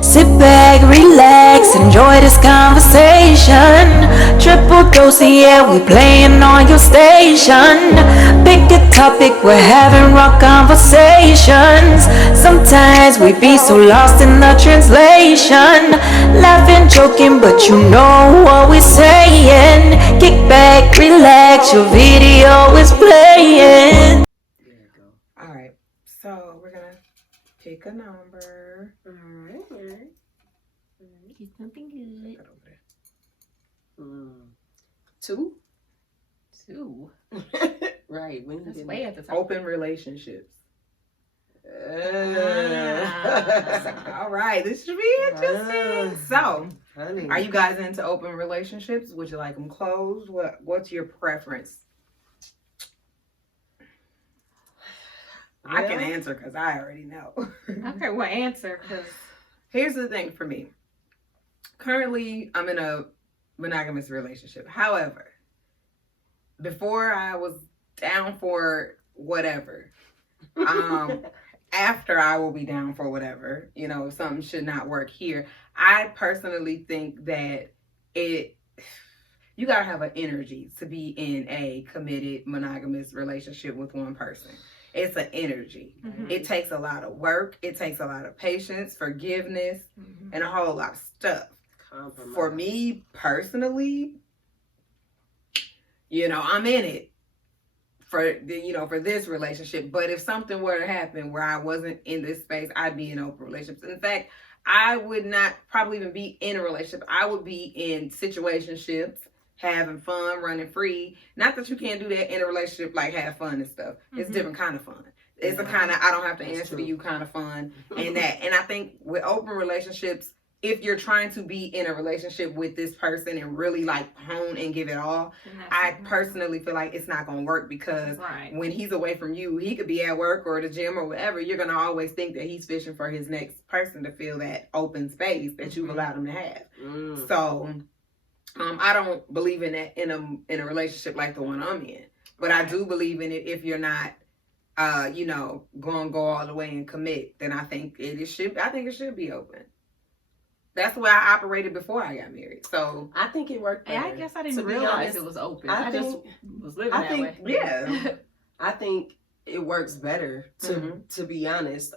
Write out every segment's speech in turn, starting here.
Sit back, relax, enjoy this conversation. Triple dose, yeah, we playing on your station. Pick a topic, we're having raw conversations. Sometimes we be so lost in the translation. Laughing, joking, but you know what we're saying. Kick back, relax, your video is playing. There you go. All right, so we're gonna pick a number. All right. Get something good. Put that over there. 2. 2. Right. When That's you way at the top. Open relationships. Ah. All right, this should be interesting. So, Honey. are you guys into open relationships? Would you like them closed? What's your preference? I can answer because I already know. Okay, well, answer, because Here's the thing for me. Currently, I'm in a monogamous relationship. However, before I was down for whatever, after I will be down for whatever, if something should not work here, I personally think that you gotta have an energy to be in a committed monogamous relationship with one person. It's an energy. Mhm. It takes a lot of work. It takes a lot of patience, forgiveness, and a whole lot of stuff. Compromise. For me personally, I'm in it for this relationship. But if something were to happen where I wasn't in this space, I'd be in open relationships. In fact, I would not probably even be in a relationship. I would be in situationships, having fun, running free. Not that you can't do that in a relationship, like have fun and stuff. It's different kind of fun. It's the kind of I don't have to answer to you kind of fun, and I think with open relationships, if you're trying to be in a relationship with this person and really like hone and give it all, I personally feel like it's not gonna work because when he's away from you, he could be at work or the gym or whatever. You're gonna always think that he's fishing for his next person to fill that open space that you've allowed him to have. So I don't believe in that in a relationship like the one I'm in, but I do believe in it if you're not going to go all the way and commit. Then I think it should be open. That's the way I operated before I got married. So I think it worked better. I guess I didn't realize it was open. I just was living that way. Yeah. I think it works better to be honest.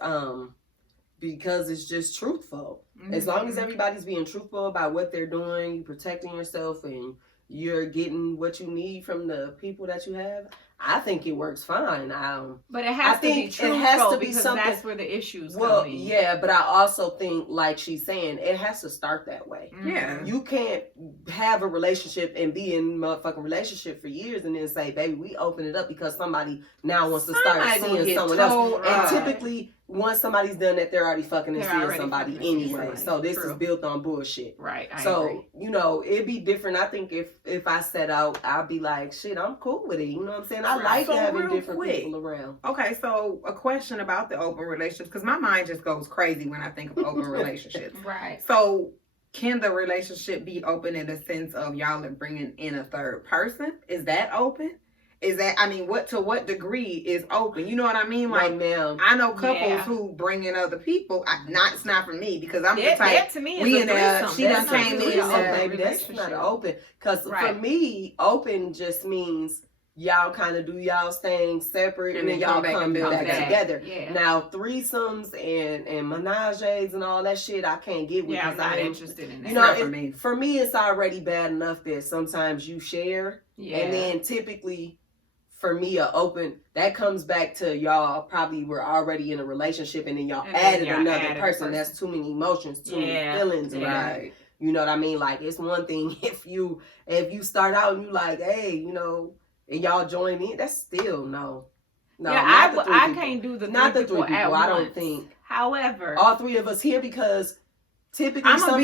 Because it's just truthful. As long as everybody's being truthful about what they're doing, you protecting yourself, and you're getting what you need from the people that you have, I think it works fine. But it has to be truthful because that's where the issues come in. Yeah, but I also think, like she's saying, it has to start that way. Yeah. You can't have a relationship and be in a motherfucking relationship for years and then say, baby, we open it up because somebody now wants to start seeing someone else. And typically, once somebody's done that, they're already fucking and seeing somebody anyway. So this is built on bullshit. Right. I So, agree. It'd be different. I think if I set out, I'd be like, shit, I'm cool with it. You know what I'm saying? I like having different people around. Okay, so a question about the open relationships, because my mind just goes crazy when I think of open relationships. Right. So can the relationship be open in the sense of y'all are bringing in a third person? Is that open? Is that, what degree is open? You know what I mean? Like, I know couples who bring in other people. It's not for me because I'm the type. That to me is a threesome. She done came in. Baby, that's not open. Because for me, open just means y'all kind of do y'all's thing separate and then y'all come back together. Yeah. Now, threesomes and menages and all that shit, I can't get with. Yeah, I'm not interested in that. You know, for me, it's already bad enough that sometimes you share. Yeah. And then typically, for me, that comes back to y'all probably were already in a relationship and then y'all added another person. That's too many emotions, too many feelings. Right. You know what I mean? Like, it's one thing if you start out and you like, hey, and y'all join in, that's still no. Yeah, I can't do the not three the three people. At once. I don't think. However, all three of us here because typically I'm gonna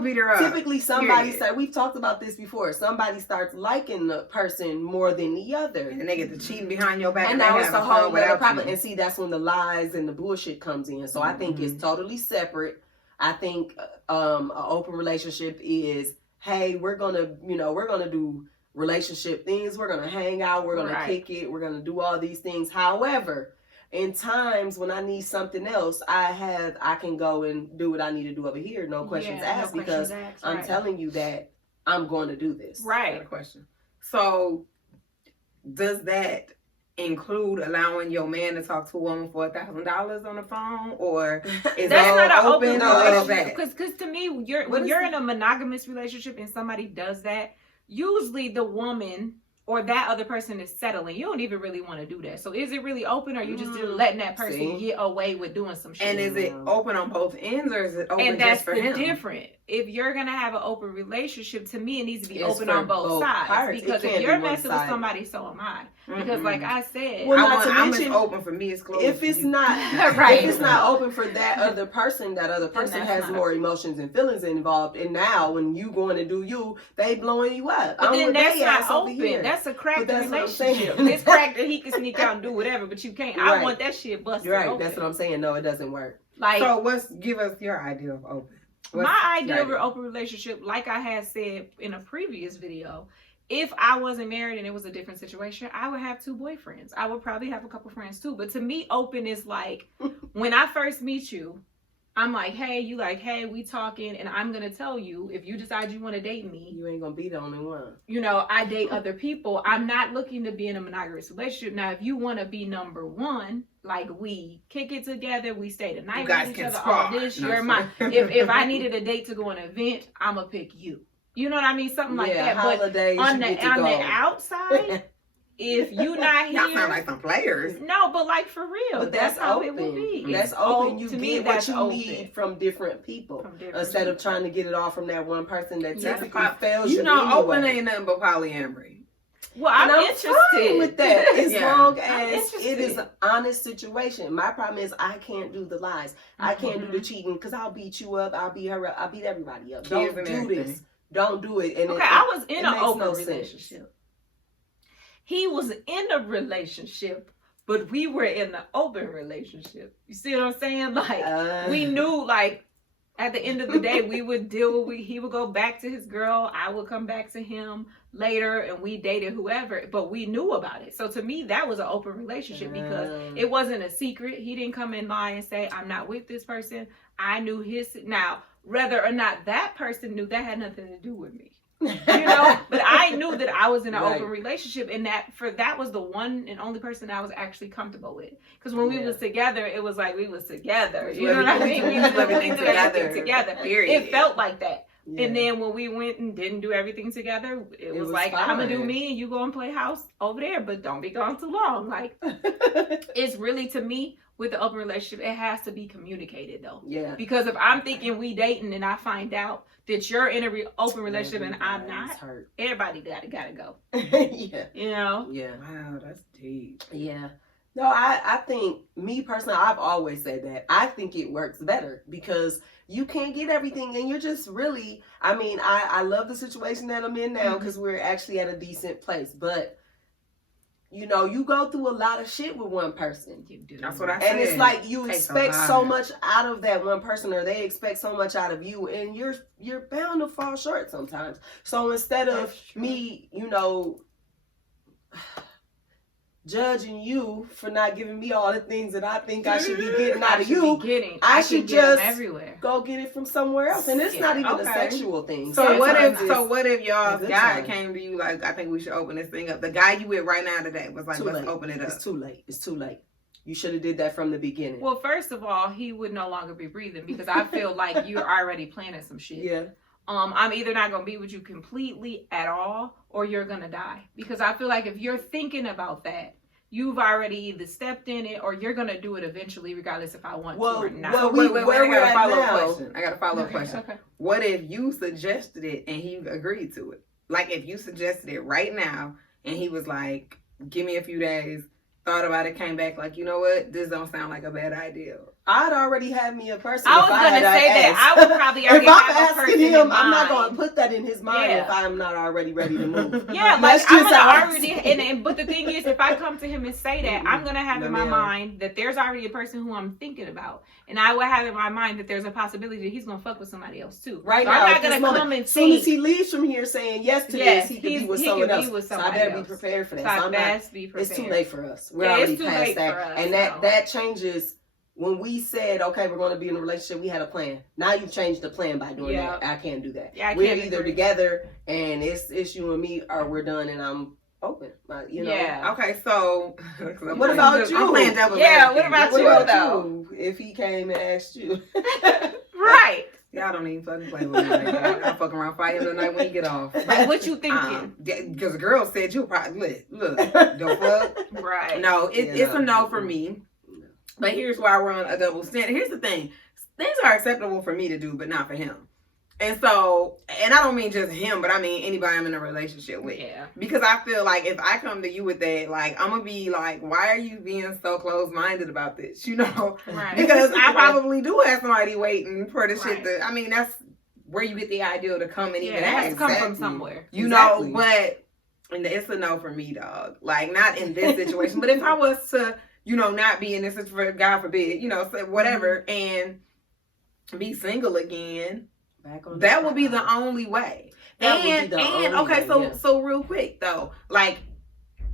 beat her up. Typically somebody we've talked about this before. Somebody starts liking the person more than the other, and they get to cheating behind your back, and now it's a whole other problem. And see, that's when the lies and the bullshit comes in. So I think it's totally separate. I think an open relationship is, hey, we're gonna do relationship things. We're gonna hang out. We're gonna kick it. We're gonna do all these things. However, in times when I need something else, I can go and do what I need to do over here. No questions asked, because I'm telling you that I'm going to do this. Right. I got a question. So does that include allowing your man to talk to a woman for $1,000 on the phone, or is that's that not an open relationship? Because to me, when you're in a monogamous relationship and somebody does that, usually the woman or that other person is settling. You don't even really want to do that. So is it really open, or are you just letting that person get away with doing some shit? And is it open on both ends, or is it open just for him? And that's the difference. If you're going to have an open relationship, to me, it needs to be open on both sides. Parts. Because if you're messing with somebody, so am I. Because like I said, I'm just open for me. It's closed. If it's not if it's not open for that other person has more emotions and feelings involved. And now when you going to do you, they blowing you up. But then that's not open. That's a cracked relationship. It's cracked that he can sneak out and do whatever, but you can't. I want that shit busted open. That's what I'm saying. No, it doesn't work. So give us your idea of open. My idea of an open relationship, like I had said in a previous video, if I wasn't married and it was a different situation, I would have 2 boyfriends. I would probably have a couple friends too. But to me, open is like, when I first meet you, I'm like, hey, you like, hey, we talking, and I'm going to tell you, if you decide you want to date me, you ain't going to be the only one. You know, I date other people. I'm not looking to be in a monogamous relationship. Now, if you want to be number one, like we kick it together, we stay the night with each other, all this, you're mine. If I needed a date to go on an event, I'm going to pick you. You know what I mean? Something like that. Holidays, but on the outside, if you not here, y'all sound like some players. No, but like for real, but that's how it would be. That's open. You get what you need from different people instead of trying to get it all from that one person that typically fails you. You know, open ain't nothing but polyamory. Well, I'm interested fine with that as long as it is an honest situation. My problem is I can't do the lies. I can't do the cheating because I'll beat you up. I'll beat her up. I'll beat everybody up. Don't do this. Don't do it. And I was in an open relationship. He was in a relationship, but we were in an open relationship. You see what I'm saying? Like, we knew, like, at the end of the day, we would deal with, he would go back to his girl, I would come back to him later, and we dated whoever, but we knew about it. So to me, that was an open relationship because it wasn't a secret. He didn't come and lie and say, I'm not with this person. I knew his, now, whether or not that person knew, that had nothing to do with me. You know, but I knew that I was in an open relationship, and that was the one and only person I was actually comfortable with. Because when we was together, it was like we was together. You know what I mean? We was everything together. Period. It felt like that. Yeah. And then when we went and didn't do everything together, it was like, fine. I'm gonna do me and you go and play house over there, but don't be gone too long. Like, it's really, to me, with the open relationship, it has to be communicated though. Yeah. Because if I'm thinking we dating and I find out that you're in an open relationship and I'm not, everybody gotta go. Yeah. You know? Yeah. Wow, that's deep. Yeah. No, I think, me personally, I've always said that. I think it works better because you can't get everything and you're just really, I mean, I love the situation that I'm in now because we're actually at a decent place. But, you know, you go through a lot of shit with one person. You do. That's what I said. And it's like you expect so much out of that one person, or they expect so much out of you, and you're bound to fall short sometimes. So instead of me, you know, judging you for not giving me all the things that I think I should be getting out of you, I should just go get it from somewhere else. And it's not even a sexual thing. So what if y'all's guy came to you like, I think we should open this thing up? The guy you with right now today was like, let's open it up. It's too late. You should have did that from the beginning. Well, first of all, he would no longer be breathing because I feel like you're already planning some shit. Yeah. I'm either not going to be with you completely at all, or you're going to die. Because I feel like if you're thinking about that, you've already either stepped in it, or you're going to do it eventually, regardless if I want to or not. Well, wait, I got a follow-up question. Okay. What if you suggested it and he agreed to it? Like, if you suggested it right now and he was like, give me a few days, thought about it, came back like, you know what, this don't sound like a bad idea. I'd already have me a person. I was going to say that. I would probably already have a person in mind. I'm not going to put that in his mind if I'm not already ready to move. Yeah, like I'm going to already, but the thing is, if I come to him and say that, I'm going to have in my mind that there's already a person who I'm thinking about. And I will have in my mind that there's a possibility that he's going to fuck with somebody else too. Right so now, I'm not going to come and as soon as he leaves from here saying yes to this, he could be with someone else. So I better be prepared for that. So it's too late for us. We're already past that. And that changes. When we said, okay, we're going to be in a relationship, we had a plan. Now you've changed the plan by doing that. I can't do that. Yeah, we're either together and it's you and me, or we're done and I'm open. You know. Yeah. Okay, so what about you? I'm playing devil's what about you though? If he came and asked you, right? Y'all don't even fucking play with me like that. I'll fuck around fight him tonight when you get off. Like, what you thinking? Because the girl said you probably look, don't fuck. Right. No, it's a no for me. But here's why we're on a double standard. Here's the thing. Things are acceptable for me to do, but not for him. And so, and I don't mean just him, but I mean anybody I'm in a relationship with. Yeah. Because I feel like if I come to you with that, like, I'm going to be like, why are you being so closed-minded about this? You know? Right. Because I probably do have somebody waiting for the shit to, I mean, that's where you get the idea to come and even ask. It has to come from somewhere. You know, but and it's a no for me, dog. Like, not in this situation, but if I was to, you know, not be in this situation, God forbid, you know, whatever, and be single again, that would be the only way. So real quick though, like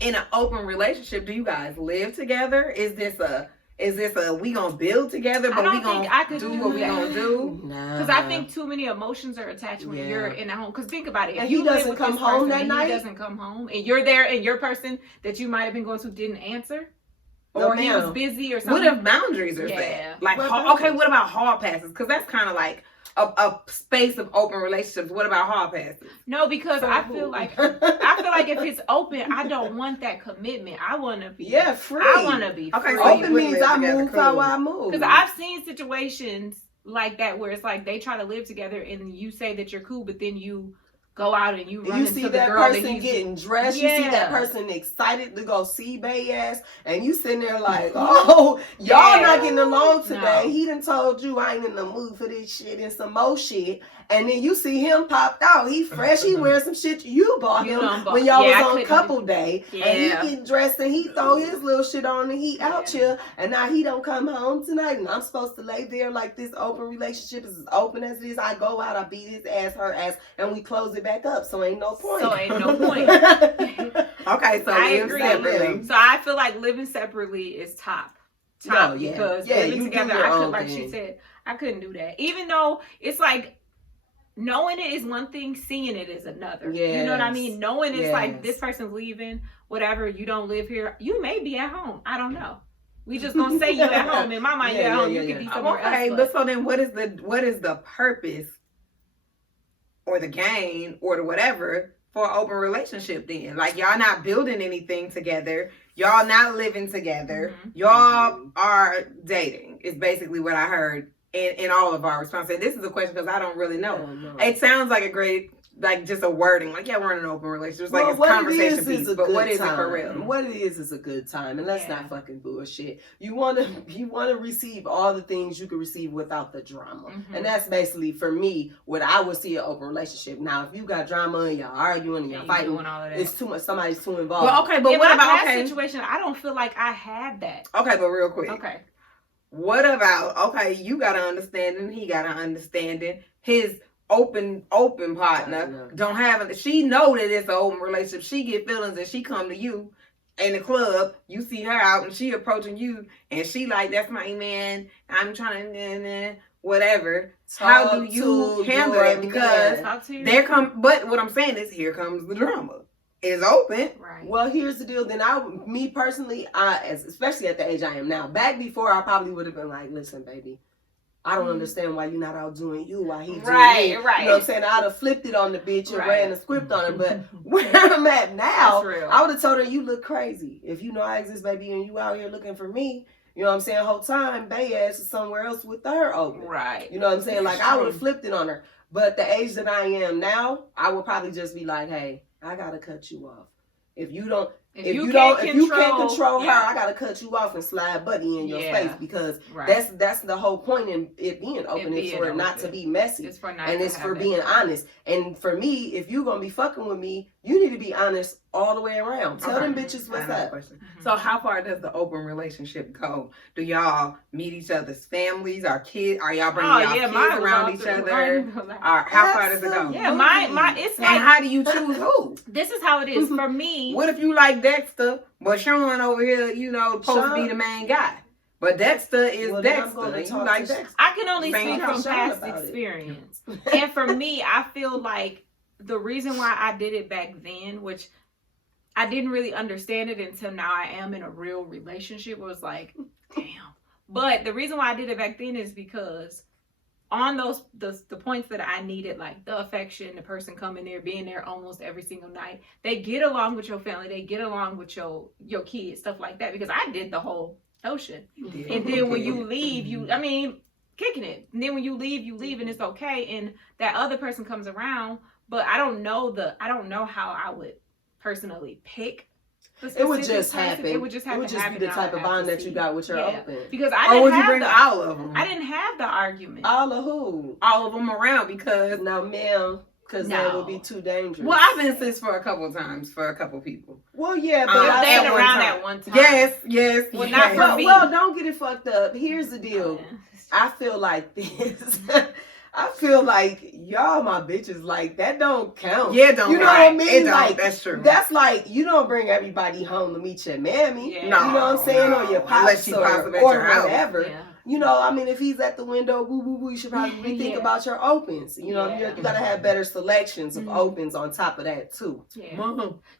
in an open relationship, do you guys live together? Is this a we gonna build together, but we gonna do what we gonna do? Because I think too many emotions are attached when you're in a home. Because think about it, if he doesn't come home that night, he doesn't come home, and you're there, and your person that you might have been going to didn't answer. Or he was busy or something. What if boundaries are set? Like, okay, what about hall passes? Because that's kind of like a space of open relationships. What about hall passes? No, because I feel like if it's open, I don't want that commitment. I want to be free. I want to be free. Open means I move how I move. Because I've seen situations like that where it's like they try to live together and you say that you're cool, but then you go out and you run into the girl that person getting dressed. You see that person excited to go see Bay ass, and you sitting there like, oh, y'all not getting along today. No. He done told you I ain't in the mood for this shit and some more shit. And then you see him popped out. He fresh. He wearing some shit you bought him when y'all was on couple day. And he getting dressed and he throw his little shit on and he out here. And now he don't come home tonight. And I'm supposed to lay there like this open relationship is as open as it is. I go out, I beat his ass, her ass, and we close it back up. So ain't no point. Okay, so I agree. Separately. So I feel like living separately is top. Because living together, I could, like she said, I couldn't do that. Even though it's like, knowing it is one thing, seeing it is another. You know what I mean? Knowing it's like this person's leaving, whatever, you don't live here. You may be at home. I don't know. We just gonna say you at home. In my mind, you're at home. You could be somewhere else. Okay, but so then what is the purpose or the gain or the whatever for an open relationship then? Like, y'all not building anything together. Y'all not living together. Y'all are dating is basically what I heard. In all of our responses. This is a question because I don't really know. It sounds like a great, like just a wording. Like, yeah, we're in an open relationship. It's like it's conversation piece. But what is it for real? What it is a good time. And let's not fucking bullshit. You wanna receive all the things you can receive without the drama. And that's basically, for me, what I would see an open relationship. Now, if you got drama and y'all arguing and y'all fighting, it's too much, somebody's too involved. Well, okay, but what about situation? I don't feel like I had that. Okay, but real quick. Okay. What about, you got to understand and he got to understand it. His open partner don't have it. She know that it's an open relationship. She get feelings and she come to you in the club. You see her out and she approaching you and she like, that's my man. I'm trying to, whatever. How do you handle it? Because but what I'm saying is, here comes the drama. Is open. Right. Well, here's the deal. Then me personally, especially at the age I am now, back before I probably would have been like, listen, baby, I don't understand why you're not out doing you while he's doing me. Right. You know what I'm saying? I'd have flipped it on the bitch and ran the script on her. But where I'm at now, I would have told her, you look crazy. If you know I exist, baby, and you out here looking for me, you know what I'm saying? The whole time, Bay ass is somewhere else with her open. Right. You know what I'm saying? Like, I would have flipped it on her. But the age that I am now, I would probably just be like, hey, I gotta cut you off. If you don't, If you can't control her, I gotta cut you off and slide Buddy in your face, because that's the whole point in it being open. It's for it not to be messy. It's for not, and it's for being honest. And for me, if you gonna be fucking with me, you need to be honest all the way around. Tell them bitches what's up. So how far does the open relationship go? Do y'all meet each other's families? Are y'all bringing y'all kids around each other? How far does it go? Yeah, my it's like, and how do you choose who? This is how it is for me. What if you like Dexter, but Sean over here, supposed to be the main guy? But Dexter is Dexter. You like Dexter. I can only speak from past experience. And for me, I feel like the reason why I did it back then, which I didn't really understand it until now I am in a real relationship, was like, damn. But the reason why I did it back then is because on the points that I needed, like the affection, the person coming there, being there almost every single night, they get along with your family, they get along with your kids, stuff like that, because I did the whole notion. And then when you leave, kicking it. And then when you leave and it's okay, and that other person comes around, but I don't know how I would personally pick. It would just happen. It would just be the type of bond that you got with your open. Because I didn't have all of them. I didn't have the argument. All of who? All of them around, because no, ma'am. Because that would be too dangerous. Well, I've been this for a couple times for a couple people. Well, yeah, but I stayed around at one time. Yes. Well, not for me. Well, don't get it fucked up. Here's the deal. I feel like this. I feel like y'all my bitches, like that don't count. Yeah, don't. You know what I mean? Like that's true. That's like you don't bring everybody home to meet your mammy. Yeah. You know what I'm saying? Or your pops or whatever. Yeah. You know, I mean, if he's at the window, woo woo woo, you should probably rethink about your opens. You know, you gotta have better selections of opens on top of that too. Yeah.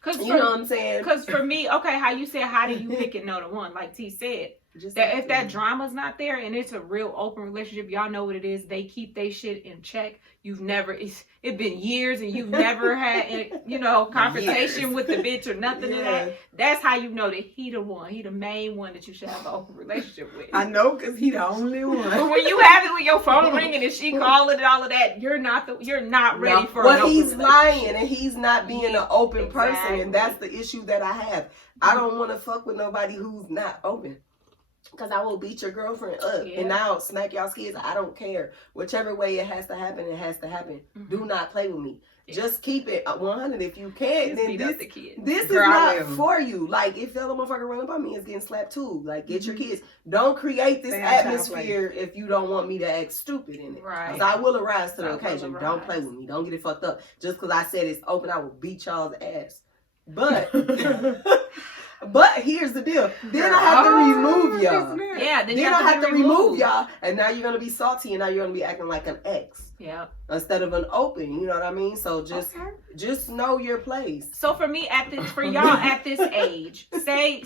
Cause you know what I'm saying? Because for me, okay, how you said, how do you pick it? No to one, like T said. That if that drama's not there and it's a real open relationship, y'all know what it is. They keep their shit in check. It's been years and you've never had confrontation with the bitch or nothing of that. That's how you know that he the one. He the main one that you should have an open relationship with. I know, because he the only one. But when you have it with your phone ringing and she calling and all of that, you're not ready for an open he's lying and he's not being an open person, and that's the issue that I have. I don't want to fuck with nobody who's not open. Because I will beat your girlfriend up and I'll smack y'all's kids. I don't care. Whichever way it has to happen, it has to happen. Do not play with me. Just keep it 100. If you can't, then this is not for you. Like, if the other motherfucker run up on me, it's getting slapped too. Like, get your kids. Don't create this atmosphere if you don't want me to act stupid in it. Right. Because I will arise to the occasion. Don't play with me. Don't get it fucked up. Just because I said it's open, I will beat y'all's ass. But... But here's the deal. Then I have to remove y'all. Yeah, then I have to remove y'all. And now you're going to be salty and now you're going to be acting like an ex. Yeah. Instead of an open, you know what I mean? So just know your place. So for me, for y'all at this age, say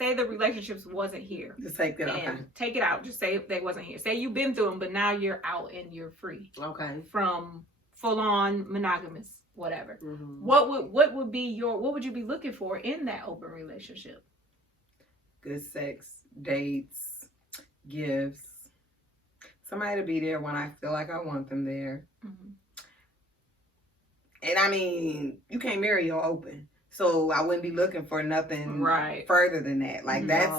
the relationships wasn't here. Just take it out. Take it out. Just say they wasn't here. Say you've been through them, but now you're out and you're free. Okay. From full on monogamous. Whatever. What would you be looking for in that open relationship? Good sex, dates, gifts. Somebody to be there when I feel like I want them there. And I mean, you can't marry your open. So I wouldn't be looking for nothing further than that. Like that's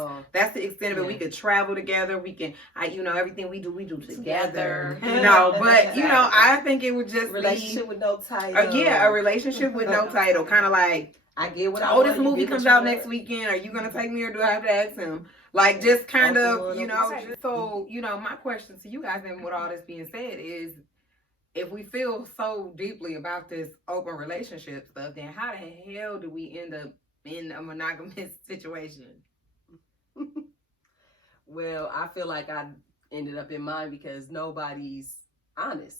the extent of it. We could travel together. We can, everything we do together. But I think it would just relationship with no title. A relationship with no title. Kind of like, I get what I want. This movie comes out next weekend. Are you gonna take me or do I have to ask him? Like, just kind of, So my question to you guys, and with all this being said, is, if we feel so deeply about this open relationship stuff, then how the hell do we end up in a monogamous situation? Well, I feel like I ended up in mine because nobody's honest.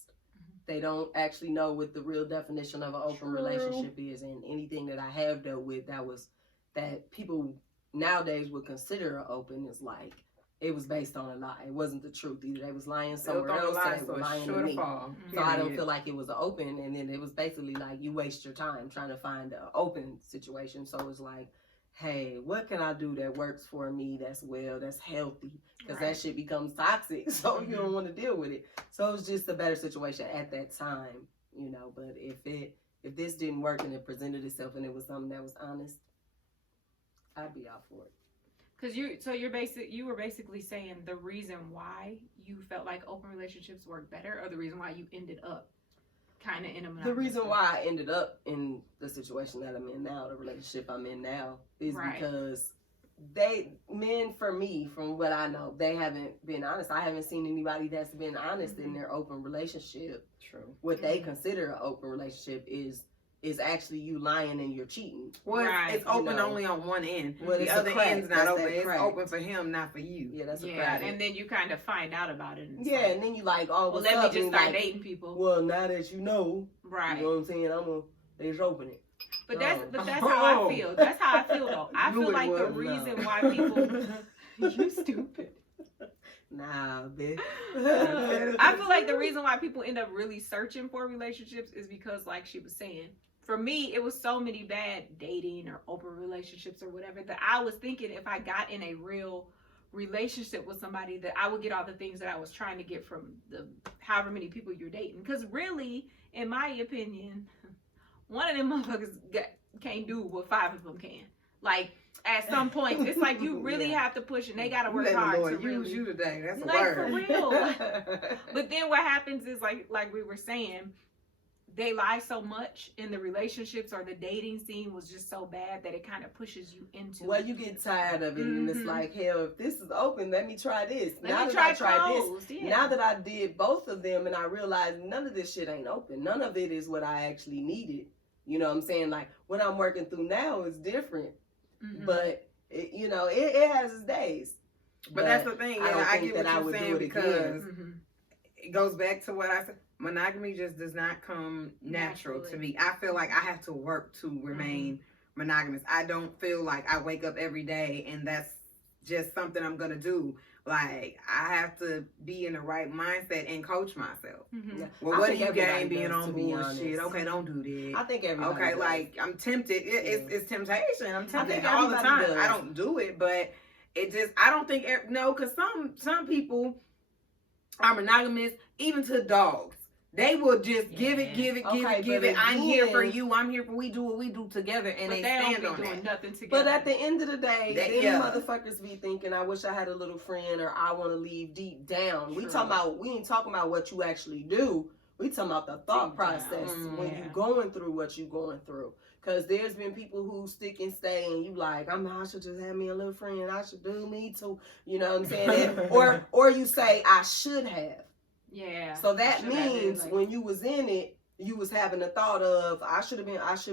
They don't actually know what the real definition of an open relationship is, and anything that I have dealt with that people nowadays would consider an open is like, it was based on a lie. It wasn't the truth. Either they was lying somewhere else or they were lying to me. So I don't feel like it was an open. And then it was basically like, you waste your time trying to find an open situation. So it's like, hey, what can I do that works for me, that's healthy? Because that shit becomes toxic. So you don't want to deal with it. So it was just a better situation at that time, But if this didn't work and it presented itself and it was something that was honest, I'd be out for it. Cause you were basically saying the reason why you felt like open relationships work better, or the reason why you ended up kind of in a monogamous. The reason why I ended up in the situation that I'm in now, the relationship I'm in now, is because men, for me, from what I know, they haven't been honest. I haven't seen anybody that's been honest in their open relationship. True. What they consider an open relationship is actually you lying and you're cheating. Well, it's open only on one end. Well, the other end's not open. It's open for him, not for you. Yeah, that's a crack. And then you kind of find out about it. And and then you like, oh, well, let me just start dating people. Well, now that you know, right? You know what I'm saying? They just open it. But that's how I feel. That's how I feel though. I feel like the reason why people you stupid. Nah, bitch. I feel like the reason why people end up really searching for relationships is because, like she was saying, for me, it was so many bad dating or open relationships or whatever that I was thinking if I got in a real relationship with somebody that I would get all the things that I was trying to get from the however many people you're dating. Because really, in my opinion, one of them motherfuckers can't do what 5 of them can. Like, at some point, it's like you really have to push, and they got to work hard Lord, to really use you today. That's a like, word. for real. But then what happens is, like we were saying, they lie so much in the relationships or the dating scene was just so bad that it kind of pushes you into. Well, you get tired of it, and it's like, hell, if this is open, let me try this. Now that I tried this, now that I did both of them, and I realized none of this shit ain't open. None of it is what I actually needed. You know what I'm saying? Like, what I'm working through now is different. But, it has its days. But that's the thing. Yeah, I get what you're saying because it goes back to what I said. Monogamy just does not come natural to me. I feel like I have to work to remain monogamous. I don't feel like I wake up every day and that's just something I'm going to do. Like, I have to be in the right mindset and coach myself. Yeah. Well, what do you gain being on bullshit? Okay, don't do that. I think everybody does. Like, I'm tempted. It's temptation. I'm tempted all the time. I don't do it, but it just, I don't think, because some people are monogamous, even to dogs. They will just give it. I'm here for you. I'm here for we do what we do together, and they stand on doing nothing together. But at the end of the day, them motherfuckers be thinking, "I wish I had a little friend," or "I want to leave deep down." We ain't talking about what you actually do. We talking about the thought process when you going through what you going through. Because there's been people who stick and stay, and you like, I should just have me a little friend. I should do me too. You know what I'm saying? or you say, I should have. Yeah. So that means when you was in it, you was having the thought of I should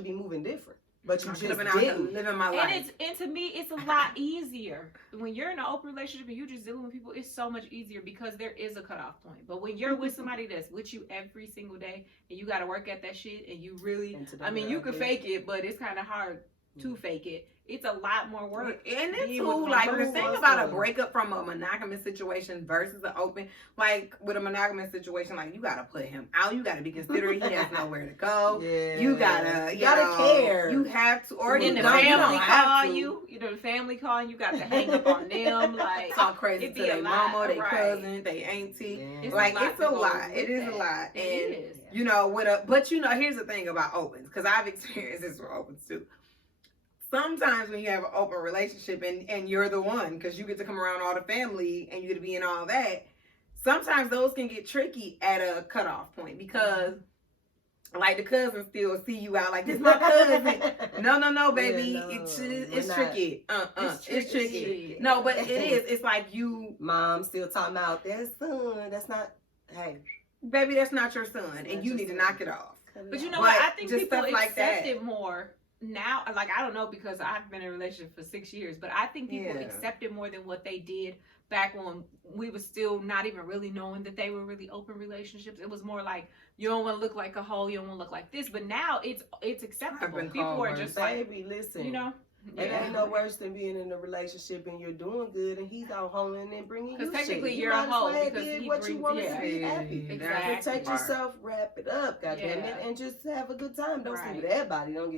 be moving different. But you just didn't living my life. And to me, it's a lot easier when you're in an open relationship and you're just dealing with people. It's so much easier because there is a cutoff point. But when you're with somebody that's with you every single day and you got to work at that shit and you really, you could fake it, but it's kind of hard to fake it. It's a lot more work. And it's too, like, the thing about a breakup from a monogamous situation versus an open, like, with a monogamous situation, like, you gotta put him out. You gotta be considerate. He has nowhere to go. Yeah. You gotta care. You have to. Or then the family call you. You know, the family calling you got to hang up on them. Like, talk crazy to their mama, their cousin, their auntie. Yeah. Like, it's a lot. It is a lot. And, but here's the thing about opens, because I've experienced this with opens too. Sometimes when you have an open relationship and you're the one, because you get to come around all the family and you get to be in all that, sometimes those can get tricky at a cutoff point because, like, the cousins still see you out like, this is my cousin. No, baby. Yeah, no, it's tricky. It's tricky. No, but it is. It's like you... Mom still talking about, that's son. That's not... Hey. Baby, that's not your son. And you need to knock it off. But you know what? I think people accept it more now. Like, I don't know, because I've been in a relationship for 6 years, but I think people accept it more than what they did back when we were still not even really knowing that they were really open relationships. It was more like, you don't want to look like a hoe, you don't want to look like this. But now it's acceptable. People are just baby, listen, you know. It ain't no worse than being in a relationship and you're doing good and he's out hoeing and bringing you shit. Because technically you're a hoe because he what you want to be happy. Exactly. Protect yourself, wrap it up, goddammit, and just have a good time. Don't sleep with everybody. Don't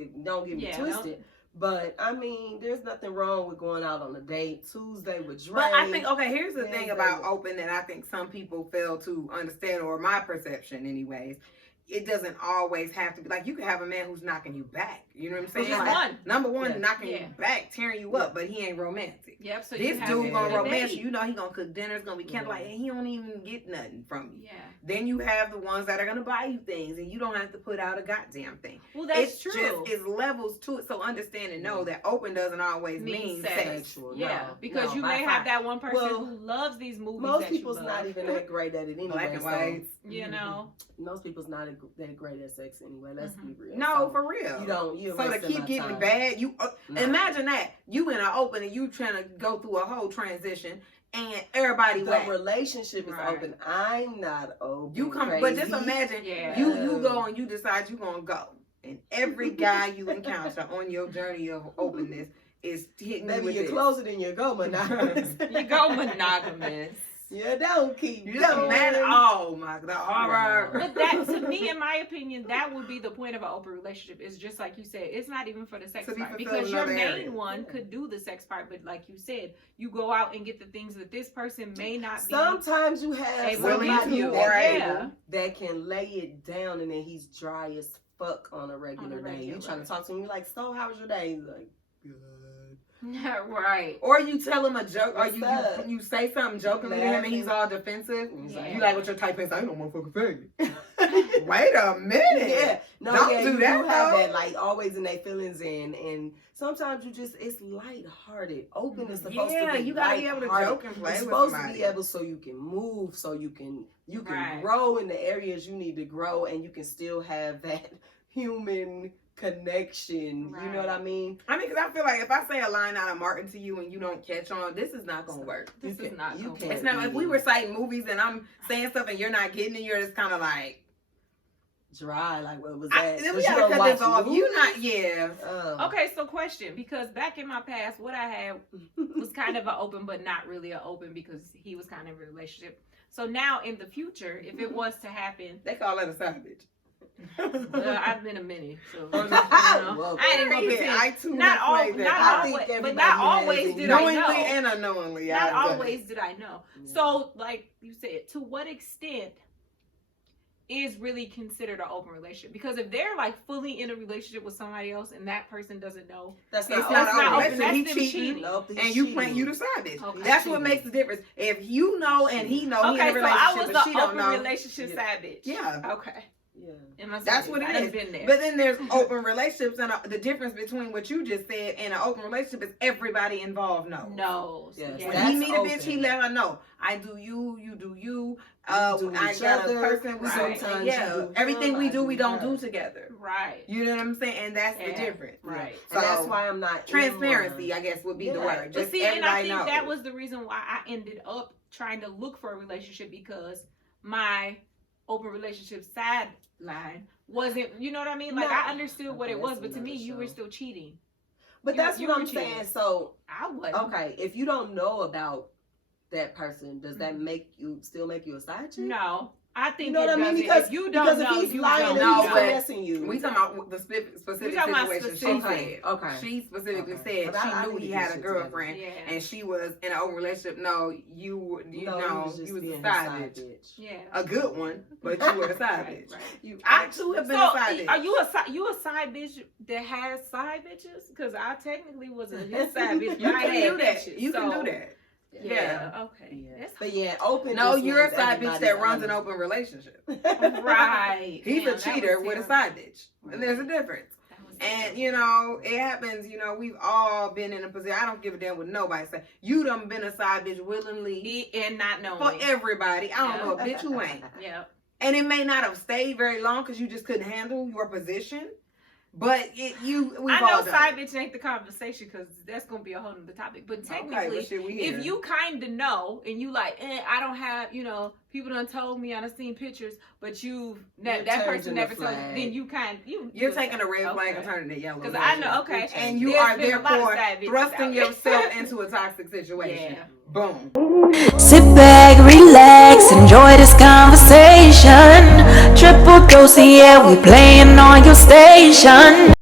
get me twisted. But I mean, there's nothing wrong with going out on a date Tuesday with Dre. But I think, here's the thing about open that I think some people fail to understand, or my perception anyways. It doesn't always have to be like, you can have a man who's knocking you back. You know what I'm saying? Just Like, one. number one, knocking you back, tearing you up, but he ain't romantic. Yep. So this dude gonna romance you. You know he gonna cook dinner. It's gonna be candlelight, and he don't even get nothing from you. Yeah. Then you have the ones that are gonna buy you things, and you don't have to put out a goddamn thing. Well, that's true. It's levels to it. So understand and know that open doesn't always mean sexual. Yeah, because you may have that one person who loves these movies. Most people's not even that great at it anyway. Black and white. You know, most people's not that great at sex anyway. Let's be real. No, for real. You don't. You so to keep getting bad, you imagine that you in an open and you trying to go through a whole transition. And everybody the relationship is open. I'm not open. You come, but just imagine you go and you decide you gonna go, and every guy you encounter on your journey of openness is hitting you with you're closer than you go monogamous. You go monogamous. You don't keep going. Oh my God, the horror. But that, to me, in my opinion, that would be the point of an open relationship. It's just like you said. It's not even for the sex part, because your main one could do the sex part, but like you said, you go out and get the things that this person may not be. Sometimes you have somebody that can lay it down, and then he's dry as fuck on a regular day. You trying to talk to him, you're like, so how was your day? He's like, good. Right. Or you tell him a joke, or you say something jokingly to him, and he's all defensive. You like what your type is? I ain't no motherfucking faggot. Wait a minute. Yeah. No, don't do that. You have that, like, always in their feelings, and sometimes you just, it's lighthearted. Open is supposed to be. You gotta be able to joke and play with somebody. It's supposed to be able so you can move, so you can grow in the areas you need to grow, and you can still have that human connection. You know what I mean? I mean, because I feel like if I say a line out of Martin to you and you don't catch on, this is not gonna work. This is not gonna work. It's not. If we were citing movies and I'm saying stuff and you're not getting it, you're just kind of like dry. Like, what was that? Then we gotta cut this off. You not, Okay, so question, because back in my past, what I had was kind of an open, but not really an open, because he was kind of in a relationship. So now in the future, if it was to happen, they call that a savage. I've been a minute, so I ain't gonna be. I too not always, but not always did I know. Knowingly and unknowingly, not always did I know. So, like you said, to what extent is really considered an open relationship? Because if they're like fully in a relationship with somebody else and that person doesn't know, that's not open. That's them cheating. And you playing you the savage. That's what makes the difference. If you know and he know, he in a relationship, I was but she the don't open know. Relationship savage. Yeah. Okay. Yeah. That's what it is. Been there. But then there's open relationships, and the difference between what you just said and an open relationship is everybody involved knows. Yes. When he meet a bitch, he let her know. I do you, you do you. I got a person. We sometimes everything we do, we don't do together. Right. You know what I'm saying? And that's the difference. Right. So and that's why I'm not transparency. I guess would be the word. But see, and I think that was the reason why I ended up trying to look for a relationship, because my open relationship sideline wasn't, you know what I mean? Like, I understood what it was, but to me, you were still cheating. But that's what I'm saying. So I wasn't. Okay, if you don't know about that person, does that still make you a side chick? No. I think you know what I mean? Because if you don't know, if he's you lying don't and know. he's finessing you. We talking about the specific situation. She said. Okay. She specifically said she knew he had a girlfriend, and she was in an open relationship. No, you was a side bitch. Yeah, a good one, but you were a side bitch. Right. I too have been a side bitch. Are you a side bitch that has side bitches? Because I technically was a his side bitch. You can do that. You can do that. Yeah. Okay. Yeah. But yeah, open. No, you're a side bitch that runs an open relationship. Right. He's a cheater with a side bitch. And there's a difference. And you know, it happens, you know, we've all been in a position. I don't give a damn what nobody say. You done been a side bitch willingly and not knowing. For everybody. I don't know, bitch, who ain't. Yeah. And it may not have stayed very long because you just couldn't handle your position. But I know side bitch ain't the conversation, because that's gonna be a whole other topic. But technically, if you kind of know and you like, I don't have, you know, people done told me, I done seen pictures, but that person never told you, then you're taking a red flag and turning it yellow. Because I know, and you are therefore thrusting yourself into a toxic situation. Yeah. Boom. Sit back, relax, enjoy this conversation. Triple dose, yeah, we playing on your station.